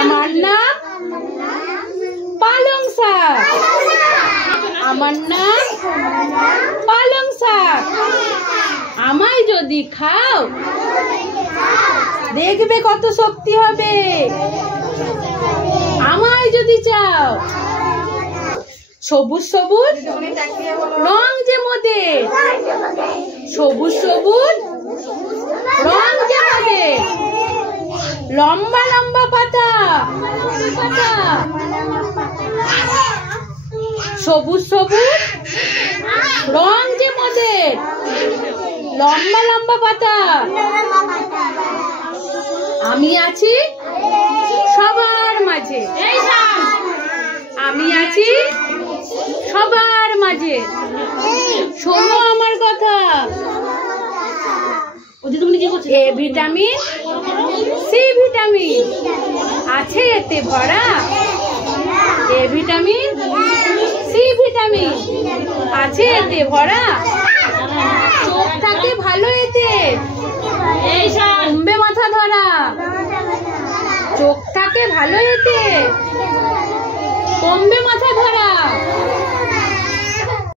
আমার নাম পালং শাক। আমার নাম পালং শাক। আমায় যদি খাও দেখবে কত শক্তি হবে। আমায় যদি চাও সবুজ সবুজ রং যে মোদের, সবুজ সবুজ রং যে মোদের, লম্বা লম্বা পাতা, সবুজ সবুজ রং যে মোদের, লম্বা লম্বা পাতা। আমি আছি সবার মাঝে, আমি আছি সবার মাঝে। শোনো আমার কথা। এ ভিটামিন সি ভিটামিন আছে এতে ভরা। এ ভিটামিন সি ভিটামিন আছে এতে ভরা। চোখ থাকে ভালো এতে, কমবে মাথা ধরা। চোখ থাকে ভালো এতে, কমবে মাথা ধরা।